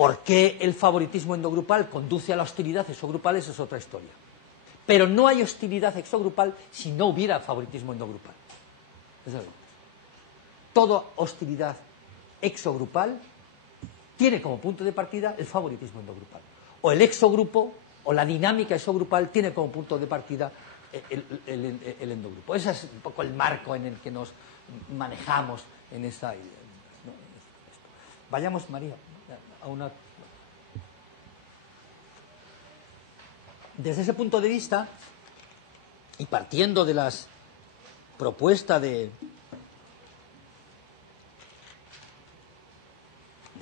¿Por qué el favoritismo endogrupal conduce a la hostilidad exogrupal? Esa es otra historia. Pero no hay hostilidad exogrupal si no hubiera favoritismo endogrupal. Es algo. Toda hostilidad exogrupal tiene como punto de partida el favoritismo endogrupal. O el exogrupo, o la dinámica exogrupal tiene como punto de partida el endogrupo. Ese es un poco el marco en el que nos manejamos en esta idea. Vayamos, María, a una... Desde ese punto de vista, y partiendo de las propuestas de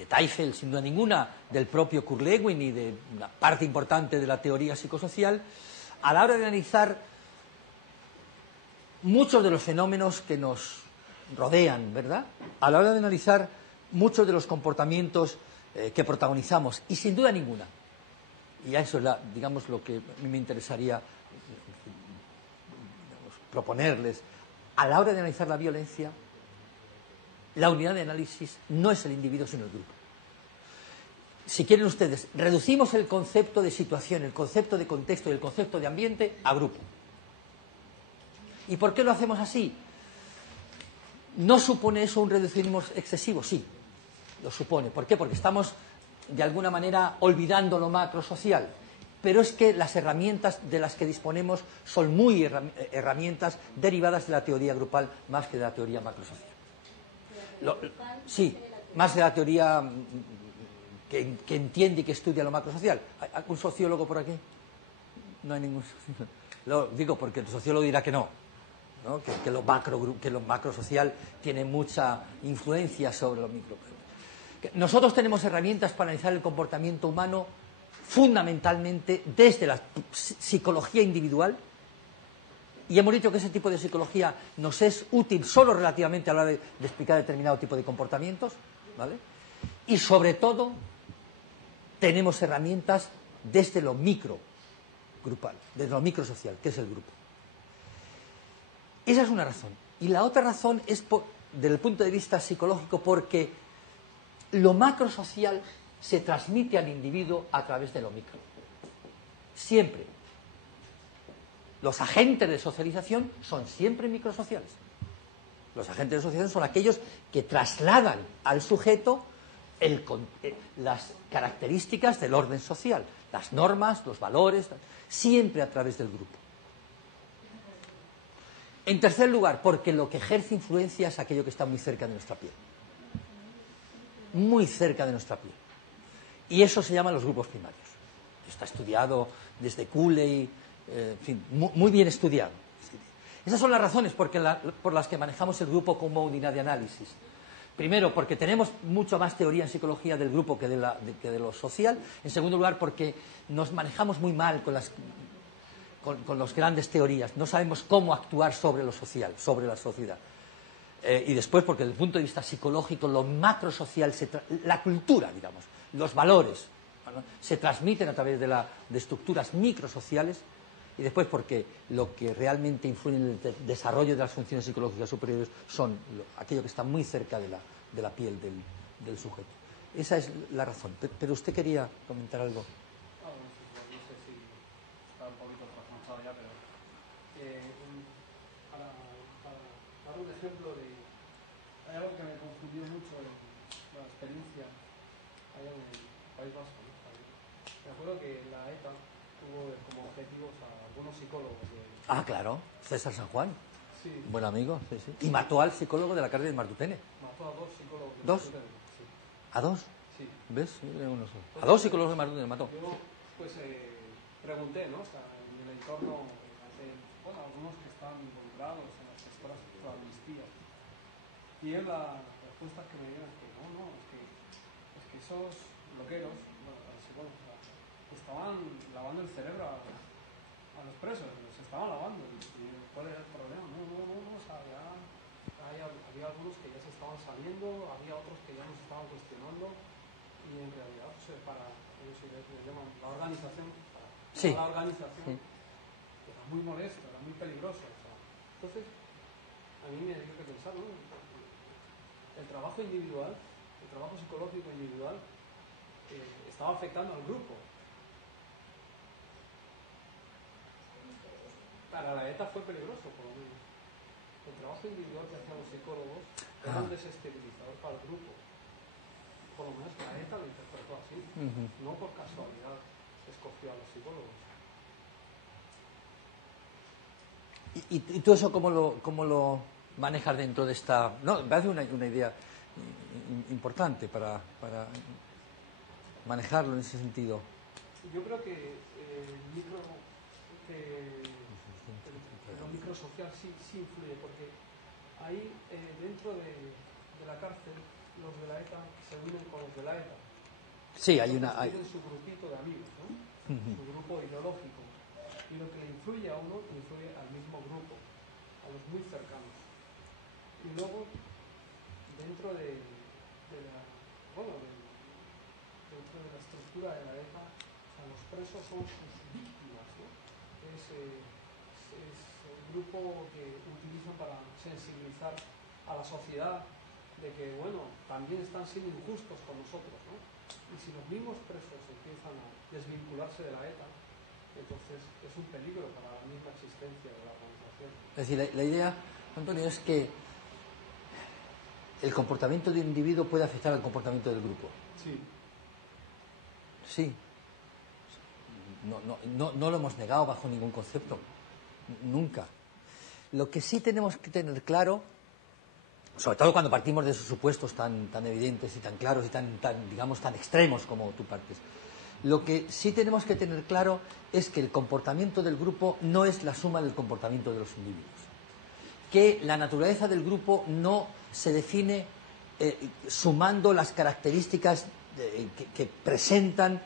Teufel, sin duda ninguna, del propio Kurt Lewin y de una parte importante de la teoría psicosocial, a la hora de analizar muchos de los fenómenos que nos rodean, ¿verdad? A la hora de analizar muchos de los comportamientos que protagonizamos, y sin duda ninguna, y a eso es digamos, lo que a mí me interesaría proponerles, a la hora de analizar la violencia, la unidad de análisis no es el individuo sino el grupo. Si quieren ustedes, reducimos el concepto de situación, el concepto de contexto y el concepto de ambiente a grupo. ¿Y por qué lo hacemos así? ¿No supone eso un reduccionismo excesivo? Sí, lo supone. ¿Por qué? Porque estamos, de alguna manera, olvidando lo macrosocial. Pero es que las herramientas de las que disponemos son muy herramientas derivadas de la teoría grupal más que de la teoría macrosocial. Sí, más de la teoría que entiende y que estudia lo macrosocial. ¿Hay algún sociólogo por aquí? No hay ningún sociólogo. Lo digo porque el sociólogo dirá que no, ¿no? Que lo macrosocial tiene mucha influencia sobre lo micro. Nosotros tenemos herramientas para analizar el comportamiento humano fundamentalmente desde la psicología individual, y hemos dicho que ese tipo de psicología nos es útil solo relativamente a la hora de explicar determinado tipo de comportamientos, ¿vale? Y sobre todo tenemos herramientas desde lo micro grupal, desde lo microsocial, que es el grupo. Esa es una razón. Y la otra razón es desde el punto de vista psicológico, porque lo macrosocial se transmite al individuo a través de lo micro. Siempre. Los agentes de socialización son siempre microsociales. Los agentes de socialización son aquellos que trasladan al sujeto las características del orden social, las normas, los valores, siempre a través del grupo. En tercer lugar, porque lo que ejerce influencia es aquello que está muy cerca de nuestra piel. Muy cerca de nuestra piel. Y eso se llaman los grupos primarios. Está estudiado desde Cooley, en fin, muy bien estudiado. Esas son las razones por las que manejamos el grupo como unidad de análisis. Primero, porque tenemos mucho más teoría en psicología del grupo que de lo social. En segundo lugar, porque nos manejamos muy mal con las grandes teorías. No sabemos cómo actuar sobre lo social, sobre la sociedad. Y después, porque desde el punto de vista psicológico, lo macrosocial, la cultura, digamos, los valores, ¿no?, se transmiten a través de estructuras microsociales. Y después, porque lo que realmente influye en el desarrollo de las funciones psicológicas superiores son aquello que está muy cerca de la piel del sujeto. Esa es la razón. Pero usted quería comentar algo. No sé si está un poquito trasnochado ya, pero para dar un ejemplo de... Hay algo que me confundió mucho en la experiencia allá en el País Vasco, ¿no? Me acuerdo que la ETA tuvo como objetivos a algunos psicólogos de... Ah, claro, César San Juan, sí, buen amigo, sí, sí. Y mató al psicólogo de la cárcel de Martutene. Mató a dos psicólogos de ¿Dos? Martutene, sí. ¿A dos? Sí. ¿Ves? A dos psicólogos de Martutene mató. Yo, pues, pregunté, ¿no? O sea, en el entorno, algunos que estaban involucrados en las escuelas de amnistía. Y él, la respuesta que me dieron es que es que esos bloqueros, los psicólogos, estaban lavando el cerebro a los presos, los estaban lavando. ¿Y cuál era el problema? No, o sea, había algunos que ya se estaban saliendo, había otros que ya nos estaban cuestionando, y en realidad, pues, para ellos les llaman la organización, sí. La organización, Sí. Era muy molesto, era muy peligroso. O sea. Entonces, a mí me dio que pensar, ¿no? El trabajo individual, el trabajo psicológico individual, estaba afectando al grupo. Para la ETA fue peligroso, por lo menos. El trabajo individual que hacían los psicólogos era un desestabilizador para el grupo. Por lo menos la ETA lo interpretó así. No por casualidad escogió a los psicólogos. ¿Y tú eso cómo lo manejas dentro de esta...? No, me parece una idea importante para manejarlo en ese sentido. Yo creo que lo microsocial sí influye, porque ahí dentro de la cárcel los de la ETA se unen con los de la ETA. Sí, hay tienen su grupito de amigos, ¿no? Su grupo ideológico. Y lo que le influye a uno, influye al mismo grupo, a los muy cercanos. Y luego, dentro de la estructura de la ETA, los presos son sus víctimas, ¿no? Es el grupo que utilizan para sensibilizar a la sociedad de que, bueno, también están siendo injustos con nosotros, ¿no? Y si los mismos presos empiezan a desvincularse de la ETA, entonces es un peligro para la misma existencia de la organización. Es decir, la idea, Antonio, es que el comportamiento de un individuo puede afectar al comportamiento del grupo. Sí. Sí. No lo hemos negado bajo ningún concepto. Nunca. Lo que sí tenemos que tener claro, sobre todo cuando partimos de esos supuestos tan evidentes y tan claros y tan extremos como tú partes, lo que sí tenemos que tener claro es que el comportamiento del grupo no es la suma del comportamiento de los individuos. Que la naturaleza del grupo no se define sumando las características que presentan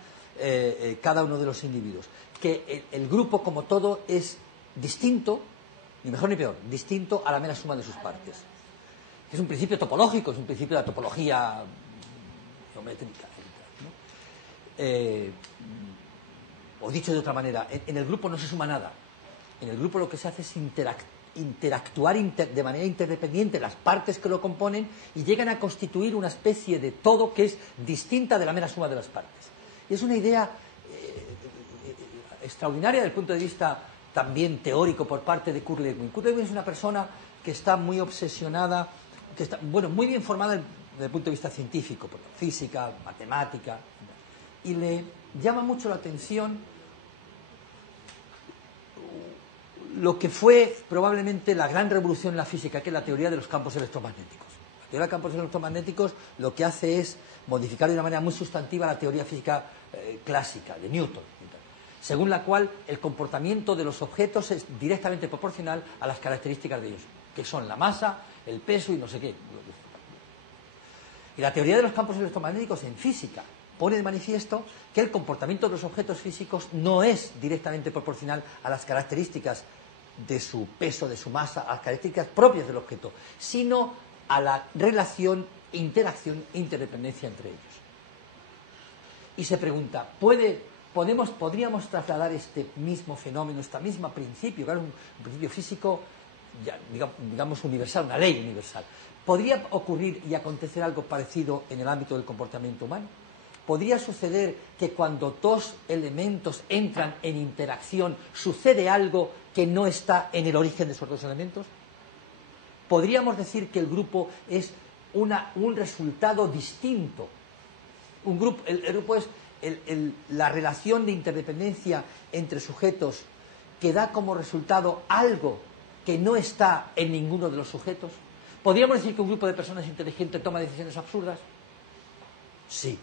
cada uno de los individuos. Que el grupo como todo es distinto, ni mejor ni peor, distinto a la mera suma de sus partes. Es un principio topológico, es un principio de la topología geométrica, ¿no? O dicho de otra manera, en el grupo no se suma nada. En el grupo lo que se hace es interactuar de manera interdependiente las partes que lo componen y llegan a constituir una especie de todo que es distinta de la mera suma de las partes. Y es una idea extraordinaria desde el punto de vista también teórico por parte de Kurt Lewin. Kurt Lewin es una persona que está muy obsesionada, que está, muy bien formada desde el punto de vista científico, por física, matemática, y le llama mucho la atención lo que fue probablemente la gran revolución en la física, que es la teoría de los campos electromagnéticos. La teoría de campos electromagnéticos lo que hace es modificar de una manera muy sustantiva la teoría física clásica de Newton, según la cual el comportamiento de los objetos es directamente proporcional a las características de ellos, que son la masa, el peso y no sé qué. Y la teoría de los campos electromagnéticos en física pone de manifiesto que el comportamiento de los objetos físicos no es directamente proporcional a las características de su peso, de su masa, a las características propias del objeto, sino a la relación, interacción, interdependencia entre ellos. Y se pregunta, ¿podríamos trasladar este mismo fenómeno, este mismo principio, claro, un principio físico, ya, digamos universal, una ley universal? ¿Podría ocurrir y acontecer algo parecido en el ámbito del comportamiento humano? ¿Podría suceder que cuando dos elementos entran en interacción sucede algo que no está en el origen de esos dos elementos? ¿Podríamos decir que el grupo es un resultado distinto? El grupo es la relación de interdependencia entre sujetos que da como resultado algo que no está en ninguno de los sujetos. ¿Podríamos decir que un grupo de personas inteligentes toma decisiones absurdas? Sí.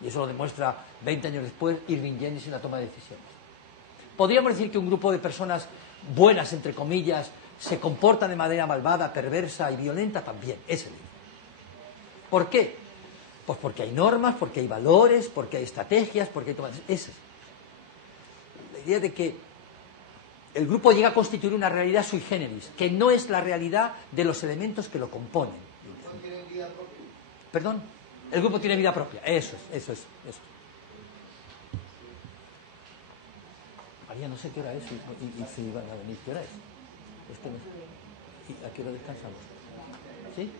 Y eso lo demuestra 20 años después Irving Janis en la toma de decisiones. ¿Podríamos decir que un grupo de personas buenas, entre comillas, se comporta de manera malvada, perversa y violenta? También, es el mismo. ¿Por qué? Pues porque hay normas, porque hay valores, porque hay estrategias, porque hay tomas. Esa es la idea de que el grupo llega a constituir una realidad sui generis, que no es la realidad de los elementos que lo componen. ¿No tiene vida propia? ¿Perdón? El grupo tiene vida propia, eso es. María, no sé qué hora es y si van a venir, ¿qué hora es? ¿Y a qué hora descansamos? ¿Sí?